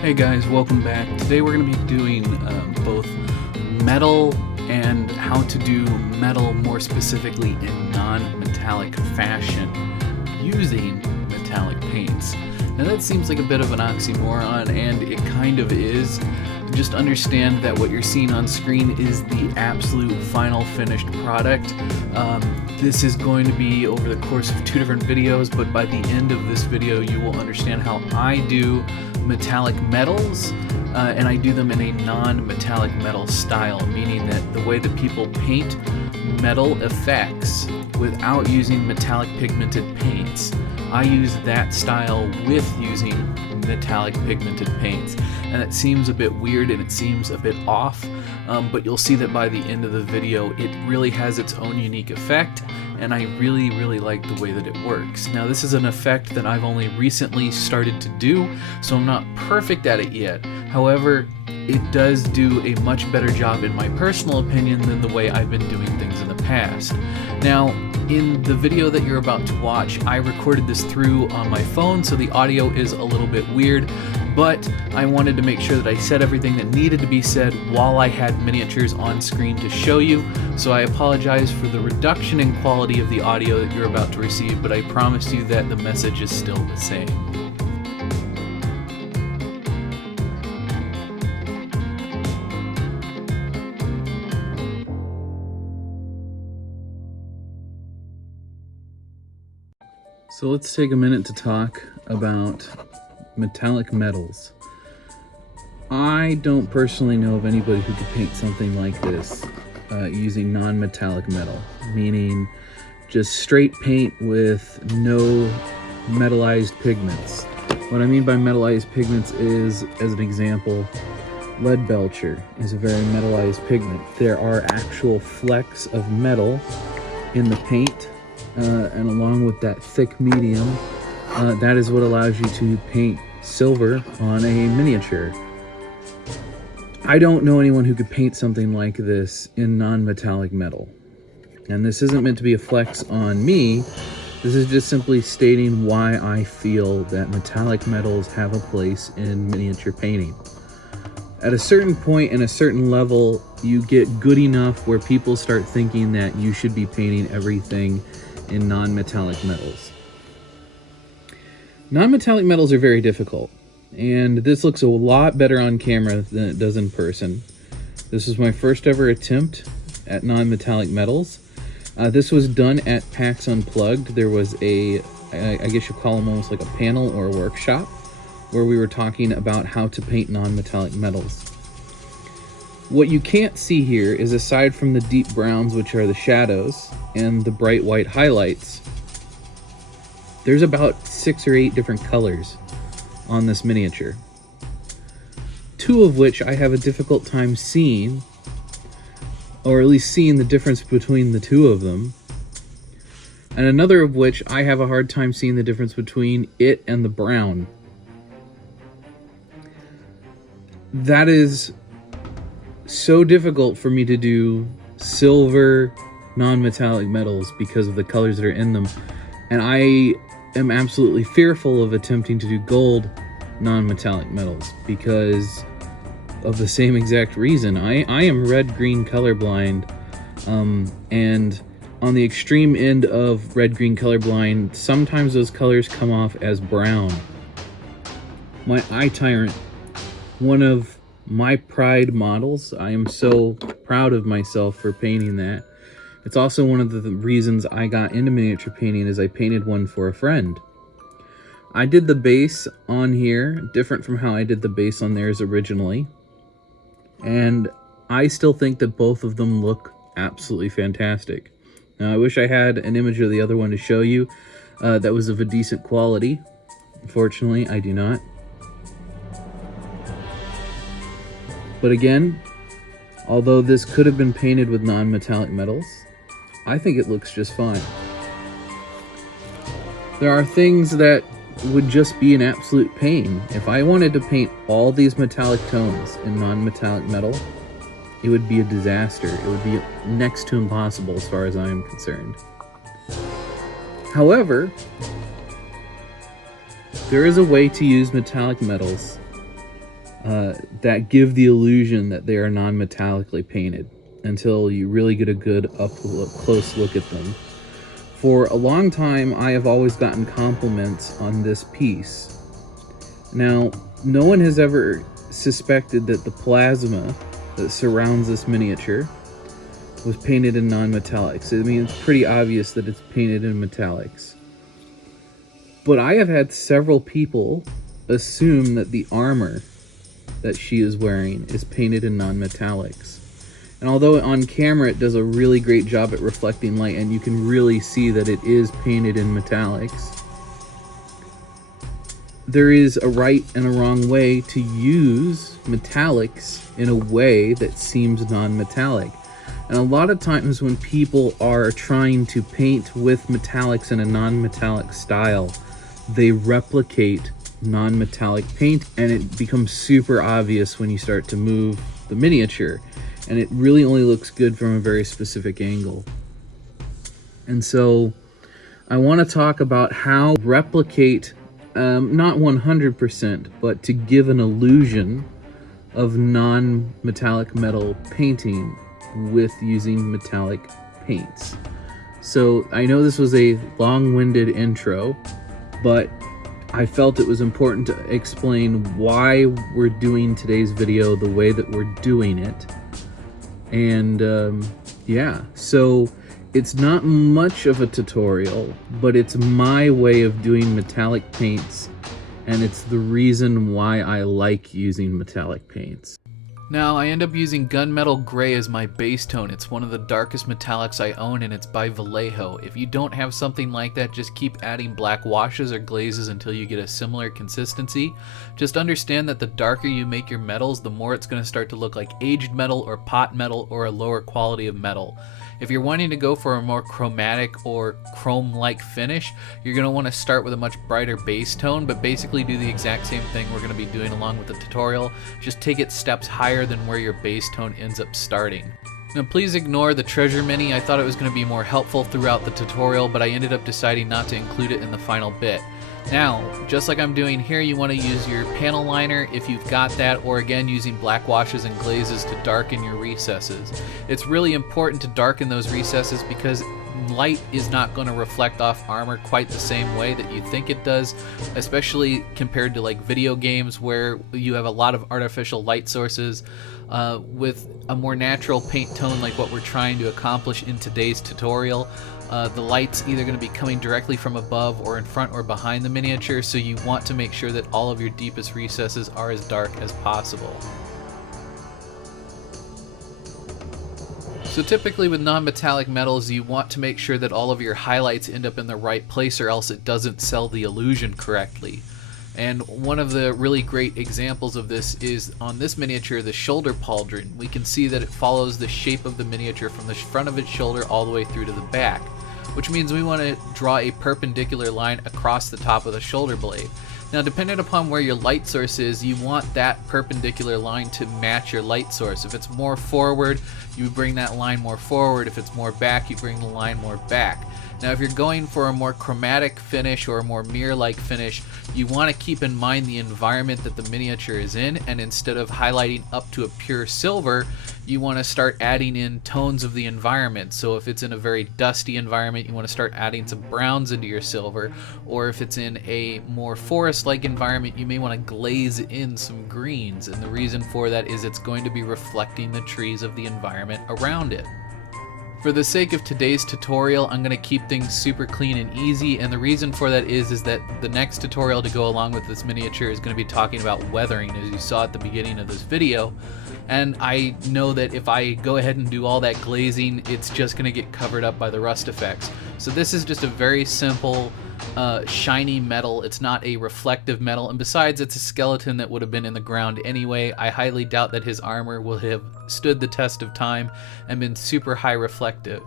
Hey guys, welcome back. Today we're going to be doing both metal and how to do metal more specifically in non-metallic fashion using metallic paints. Now that seems like a bit of an oxymoron, and it kind of is. Just understand that what you're seeing on screen is the absolute final finished product. This is going to be over the course of 2 different videos, but by the end of this video you will understand how I do metallic metals, and I do them in a non-metallic metal style, meaning that the way that people paint metal effects without using metallic pigmented paints, I use that style with using metallic pigmented paints. And it seems a bit weird and it seems a bit off, but you'll see that by the end of the video it really has its own unique effect, and I really like the way that it works. Now this is an effect that I've only recently started to do, so I'm not perfect at it yet. However, it does do a much better job in my personal opinion than the way I've been doing things in the past. Now, in the video that you're about to watch, I recorded this through on my phone, so the audio is a little bit weird, but I wanted to make sure that I said everything that needed to be said while I had miniatures on screen to show you. So I apologize for the reduction in quality of the audio that you're about to receive, but I promise you that the message is still the same. So let's take a minute to talk about metallic metals. I don't personally know of anybody who could paint something like this using non-metallic metal, meaning just straight paint with no metallized pigments. What I mean by metallized pigments is, as an example, lead belcher is a very metallized pigment. There are actual flecks of metal in the paint, and along with that thick medium, that is what allows you to paint silver on a miniature. I don't know anyone who could paint something like this in non-metallic metal. And this isn't meant to be a flex on me. This is just simply stating why I feel that metallic metals have a place in miniature painting. At a certain point and a certain level, you get good enough where people start thinking that you should be painting everything in non-metallic metals. Non-metallic metals are very difficult, and this looks a lot better on camera than it does in person. This is my first ever attempt at non-metallic metals. This was done at PAX Unplugged. There was I guess you call them almost like a panel or a workshop, where we were talking about how to paint non-metallic metals. What you can't see here is, aside from the deep browns, which are the shadows, and the bright white highlights, there's about 6 or 8 different colors on this miniature. 2 of which I have a difficult time seeing, or at least seeing the difference between the 2 of them, and another of which I have a hard time seeing the difference between it and the brown. That is so difficult for me to do silver non-metallic metals because of the colors that are in them, and I am absolutely fearful of attempting to do gold non-metallic metals because of the same exact reason. I am red-green colorblind, and on the extreme end of red-green colorblind, sometimes those colors come off as brown. My Eye Tyrant, one of my pride models, I am so proud of myself for painting that. It's also one of the reasons I got into miniature painting, is I painted one for a friend. I did the base on here different from how I did the base on theirs originally, and I still think that both of them look absolutely fantastic. Now, I wish I had an image of the other one to show you that was of a decent quality. Unfortunately, I do not. But again, although this could have been painted with non-metallic metals, I think it looks just fine. There are things that would just be an absolute pain. If I wanted to paint all these metallic tones in non-metallic metal, it would be a disaster. It would be next to impossible as far as I am concerned. However, there is a way to use metallic metals that give the illusion that they are non-metallically painted until you really get a good close look at them. For a long time, I have always gotten compliments on this piece. Now, no one has ever suspected that the plasma that surrounds this miniature was painted in non-metallics. I mean, it's pretty obvious that it's painted in metallics. But I have had several people assume that the armor that she is wearing is painted in non-metallics. And although on camera it does a really great job at reflecting light, and you can really see that it is painted in metallics, there is a right and a wrong way to use metallics in a way that seems non-metallic. And a lot of times when people are trying to paint with metallics in a non-metallic style, they replicate non-metallic paint, and it becomes super obvious when you start to move the miniature, and it really only looks good from a very specific angle. And so I want to talk about how to replicate, not 100%, but to give an illusion of non-metallic metal painting with using metallic paints. So I know this was a long-winded intro, but I felt it was important to explain why we're doing today's video the way that we're doing it. And yeah, so it's not much of a tutorial, but it's my way of doing metallic paints, and it's the reason why I like using metallic paints. Now, I end up using Gunmetal Gray as my base tone. It's one of the darkest metallics I own, and it's by Vallejo. If you don't have something like that, just keep adding black washes or glazes until you get a similar consistency. Just understand that the darker you make your metals, the more it's going to start to look like aged metal or pot metal or a lower quality of metal. If you're wanting to go for a more chromatic or chrome-like finish, you're going to want to start with a much brighter base tone, but basically do the exact same thing we're going to be doing along with the tutorial. Just take it steps higher than where your base tone ends up starting. Now please ignore the treasure mini. I thought it was going to be more helpful throughout the tutorial, but I ended up deciding not to include it in the final bit. Now, just like I'm doing here, you want to use your panel liner if you've got that, or again using black washes and glazes to darken your recesses. It's really important to darken those recesses because light is not going to reflect off armor quite the same way that you think it does, especially compared to like video games where you have a lot of artificial light sources. With a more natural paint tone like what we're trying to accomplish in today's tutorial, the light's either going to be coming directly from above or in front or behind the miniature, so you want to make sure that all of your deepest recesses are as dark as possible. So typically with non-metallic metals, you want to make sure that all of your highlights end up in the right place, or else it doesn't sell the illusion correctly. And one of the really great examples of this is on this miniature, the shoulder pauldron. We can see that it follows the shape of the miniature from the front of its shoulder all the way through to the back, which means we want to draw a perpendicular line across the top of the shoulder blade. Now, depending upon where your light source is, you want that perpendicular line to match your light source. If it's more forward, you bring that line more forward. If it's more back, you bring the line more back. Now, if you're going for a more chromatic finish or a more mirror-like finish, you want to keep in mind the environment that the miniature is in, and instead of highlighting up to a pure silver, you want to start adding in tones of the environment. So if it's in a very dusty environment, you want to start adding some browns into your silver, or if it's in a more forest-like environment, you may want to glaze in some greens, and the reason for that is it's going to be reflecting the trees of the environment around it. For the sake of today's tutorial, I'm going to keep things super clean and easy, and the reason for that is that the next tutorial to go along with this miniature is going to be talking about weathering, as you saw at the beginning of this video. And I know that if I go ahead and do all that glazing, it's just going to get covered up by the rust effects. So this is just a very simple shiny metal. It's not a reflective metal, and besides, it's a skeleton that would have been in the ground anyway. I highly doubt that his armor will have stood the test of time and been super high reflective.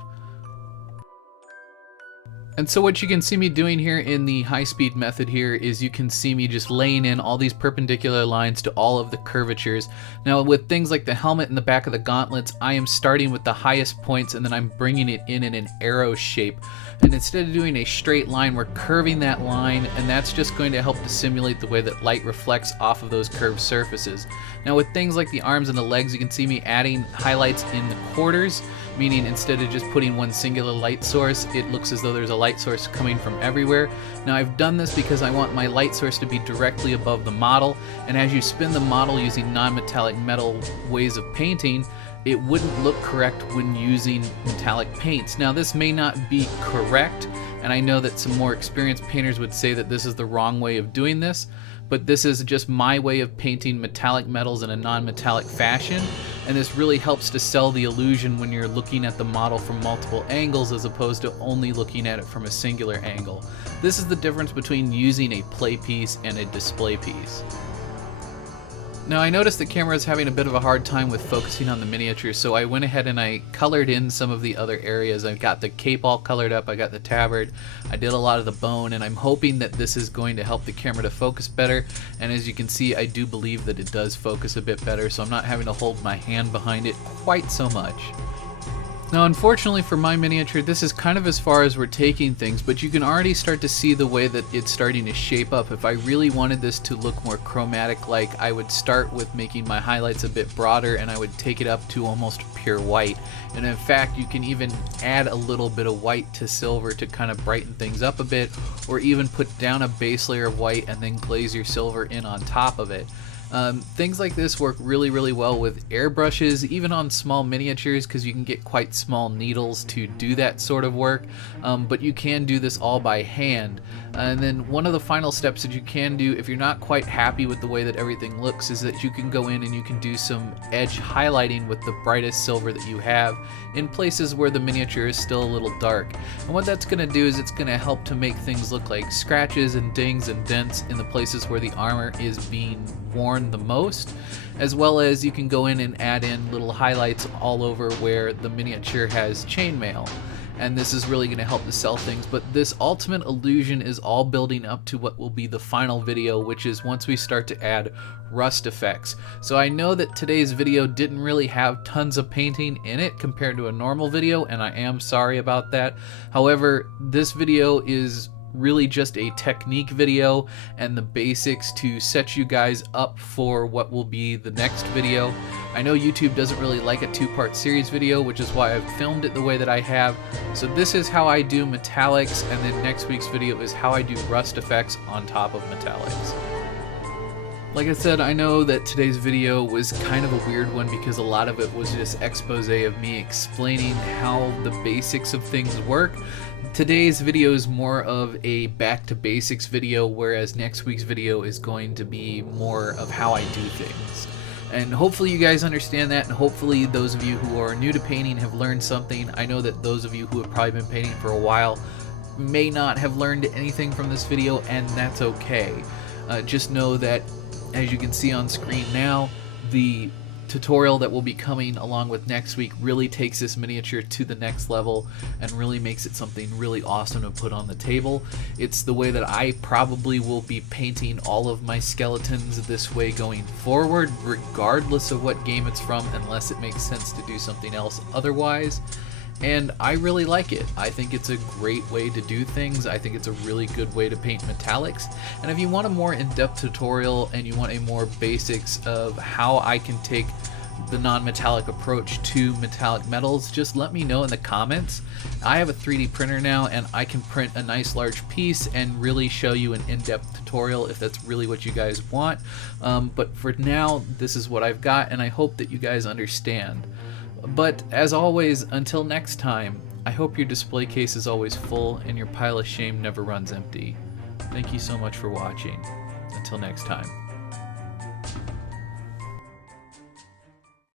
And so what you can see me doing here in the high-speed method here is you can see me just laying in all these perpendicular lines to all of the curvatures. Now with things like the helmet and the back of the gauntlets, I am starting with the highest points and then I'm bringing it in an arrow shape. And instead of doing a straight line, we're curving that line, and that's just going to help to simulate the way that light reflects off of those curved surfaces. Now with things like the arms and the legs, you can see me adding highlights in the quarters, meaning instead of just putting one singular light source, it looks as though there's a light source coming from everywhere. Now I've done this because I want my light source to be directly above the model, and as you spin the model using non-metallic metal ways of painting, it wouldn't look correct when using metallic paints. Now this may not be correct, and I know that some more experienced painters would say that this is the wrong way of doing this, but this is just my way of painting metallic metals in a non-metallic fashion, and this really helps to sell the illusion when you're looking at the model from multiple angles as opposed to only looking at it from a singular angle. This is the difference between using a play piece and a display piece. Now I noticed the camera is having a bit of a hard time with focusing on the miniature, so I went ahead and I colored in some of the other areas. I've got the cape all colored up, I got the tabard, I did a lot of the bone, and I'm hoping that this is going to help the camera to focus better. And as you can see, I do believe that it does focus a bit better, so I'm not having to hold my hand behind it quite so much. Now unfortunately for my miniature, this is kind of as far as we're taking things, but you can already start to see the way that it's starting to shape up. If I really wanted this to look more chromatic like, I would start with making my highlights a bit broader and I would take it up to almost pure white. And in fact, you can even add a little bit of white to silver to kind of brighten things up a bit, or even put down a base layer of white and then glaze your silver in on top of it. Things like this work really well with airbrushes, even on small miniatures, because you can get quite small needles to do that sort of work, but you can do this all by hand. And then one of the final steps that you can do if you're not quite happy with the way that everything looks is that you can go in and you can do some edge highlighting with the brightest silver that you have in places where the miniature is still a little dark. And what that's going to do is it's going to help to make things look like scratches and dings and dents in the places where the armor is being worn the most, as well as you can go in and add in little highlights all over where the miniature has chainmail. And this is really going to help to sell things, but this ultimate illusion is all building up to what will be the final video, which is once we start to add rust effects. So I know that today's video didn't really have tons of painting in it compared to a normal video, and I am sorry about that. However, this video is really just a technique video and the basics to set you guys up for what will be the next video. I know YouTube doesn't really like a two-part series video, which is why I've filmed it the way that I have. So this is how I do metallics, and then next week's video is how I do rust effects on top of metallics. Like I said, I know that today's video was kind of a weird one because a lot of it was just expose of me explaining how the basics of things work. Today's video is more of a back to basics video, whereas next week's video is going to be more of how I do things. And hopefully you guys understand that, and hopefully those of you who are new to painting have learned something. I know that those of you who have probably been painting for a while may not have learned anything from this video, and that's okay. Just know that, as you can see on screen now, the tutorial that will be coming along with next week really takes this miniature to the next level and really makes it something really awesome to put on the table. It's the way that I probably will be painting all of my skeletons this way going forward, regardless of what game it's from, unless it makes sense to do something else otherwise. And I really like it. I think it's a great way to do things. I think it's a really good way to paint metallics. And if you want a more in-depth tutorial and you want a more basics of how I can take the non-metallic approach to metallic metals, just let me know in the comments. I have a 3D printer now, and I can print a nice large piece and really show you an in-depth tutorial if that's really what you guys want. But for now, this is what I've got, and I hope that you guys understand. But as always, until next time, I hope your display case is always full and your pile of shame never runs empty. Thank you so much for watching. Until next time.